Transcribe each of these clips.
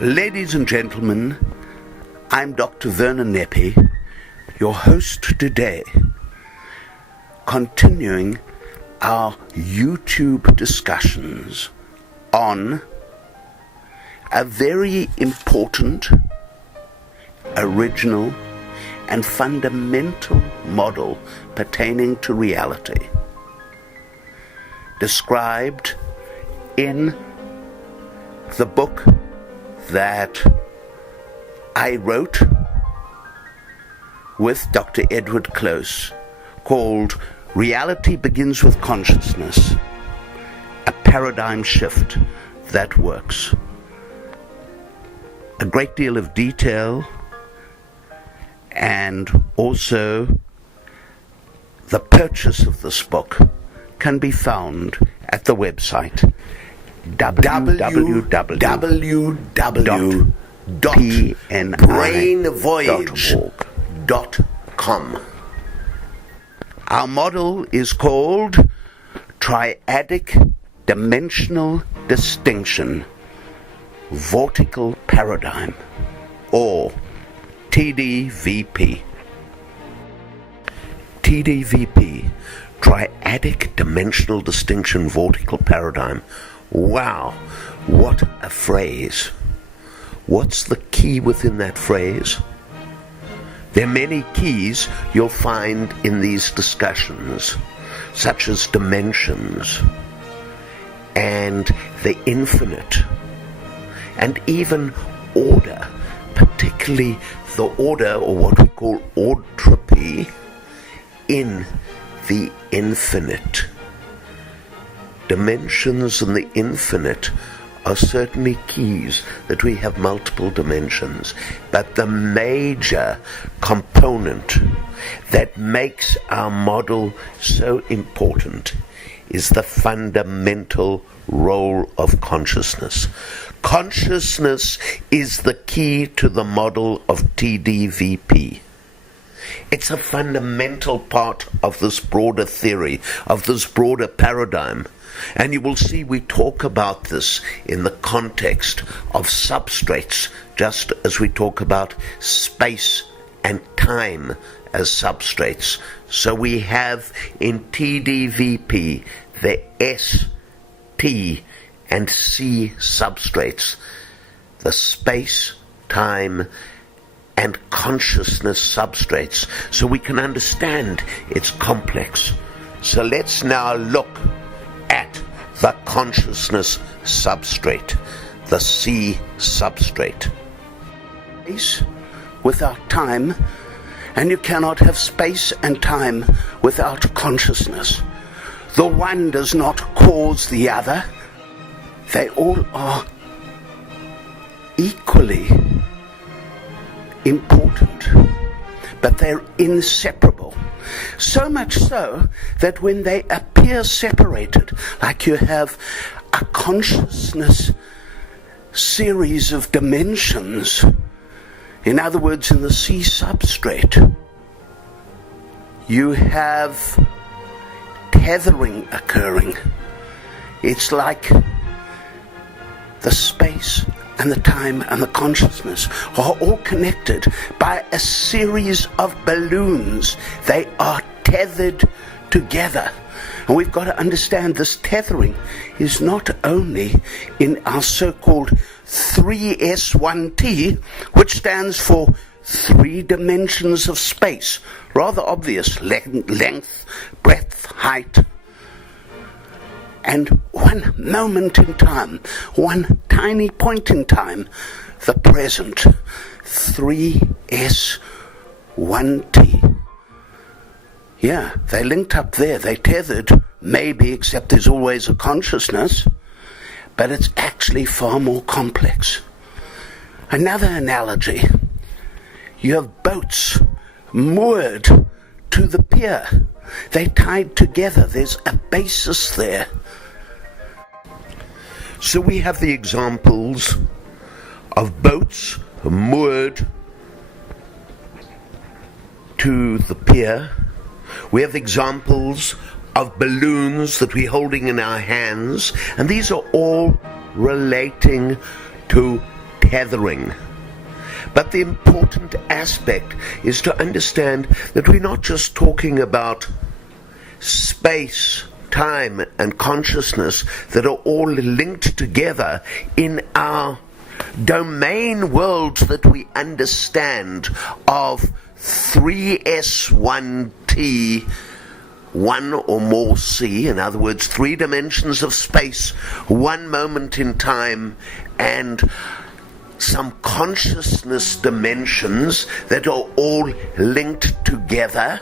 Ladies and gentlemen, I'm Dr. Werner Neppe, your host today, continuing our YouTube discussions on a very important, original, and fundamental model pertaining to reality, described in the book that I wrote with Dr. Edward Close, called Reality Begins with Consciousness, a paradigm shift that works. A great deal of detail, and also the purchase of this book can be found at the website www.brainvoyage.com. Our model is called Triadic Dimensional Distinction Vortical Paradigm, or TDVP. TDVP, Triadic Dimensional Distinction Vortical Paradigm. Wow, what a phrase. What's the key within that phrase? There are many keys you'll find in these discussions, such as dimensions and the infinite, and even order, particularly the order, or what we call ortropy, in the infinite. Dimensions and the infinite are certainly keys, that we have multiple dimensions, but the major component that makes our model so important is the fundamental role of consciousness. Consciousness is the key to the model of TDVP. It's a fundamental part of this broader theory, of this broader paradigm. And you will see we talk about this in the context of substrates, just as we talk about space and time as substrates. So we have in TDVP the S, T, and C substrates, the space, time, and consciousness substrates, so we can understand it's complex. So let's now look at the consciousness substrate, the C substrate. Space without time, and you cannot have space and time without consciousness. The one does not cause the other. They all are equally important, but they're inseparable. So much so that when they appear separated, like you have a consciousness series of dimensions, in other words, in the C substrate, you have tethering occurring. It's like the space and the time and the consciousness are all connected by a series of balloons. They are tethered together. And we've got to understand this tethering is not only in our so-called 3S1T, which stands for 3 dimensions of space. Rather obvious: length, breadth, height. And one moment in time, one tiny point in time, the present, 3S1T. Yeah, they linked up there, they tethered, maybe, except there's always a consciousness, but it's actually far more complex. Another analogy: you have boats moored to the pier. They tied together, there's a basis there. So we have the examples of boats moored to the pier. We have examples of balloons that we're holding in our hands, and these are all relating to tethering. But the important aspect is to understand that we're not just talking about space, time, and consciousness that are all linked together in our domain worlds that we understand of 3S1T, 1 or more C, in other words, 3 dimensions of space, 1 moment in time, and some consciousness dimensions that are all linked together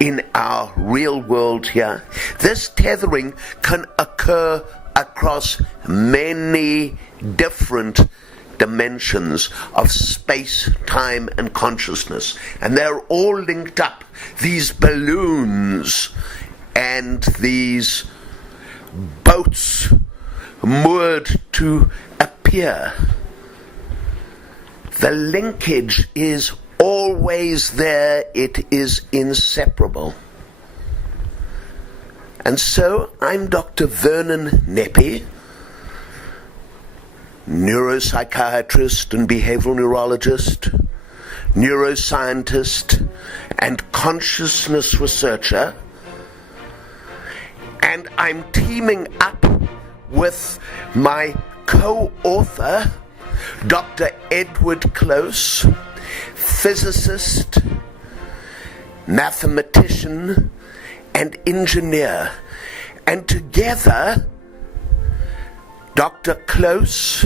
in our real world here. This tethering can occur across many different dimensions of space, time, and consciousness, and they're all linked up. These balloons and these boats moored to appear. The linkage is always there. It is inseparable. And so I'm Dr. Vernon Neppe, neuropsychiatrist and behavioral neurologist, neuroscientist, and consciousness researcher. And I'm teaming up with my co-author, Dr. Edward Close, physicist, mathematician, and engineer. And together, Dr. Close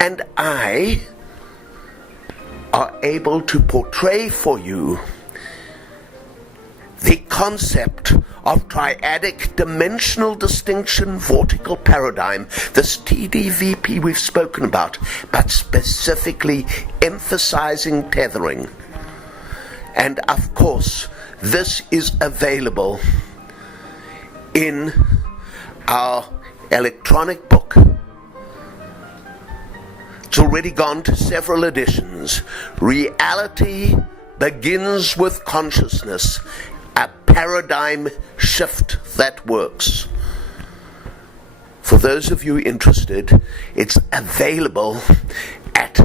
and I are able to portray for you the concept of triadic dimensional distinction vortical paradigm, this TDVP we've spoken about, but specifically emphasizing tethering. And of course, this is available in our electronic book. It's already gone to several editions. Reality Begins with Consciousness, a paradigm shift that works. For those of you interested, it's available at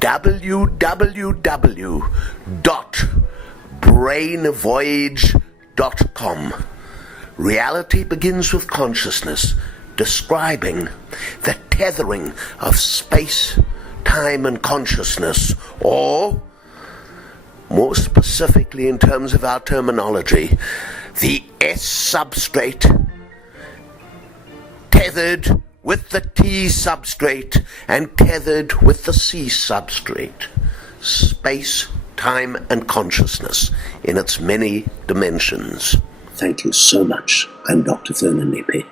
www.brainvoyage.com. Reality Begins with Consciousness, describing the tethering of space, time, and consciousness, or more specifically in terms of our terminology, the S substrate tethered with the T substrate and tethered with the C substrate. Space, time, and consciousness in its many dimensions. Thank you so much. I'm Dr. Vernon Neppe.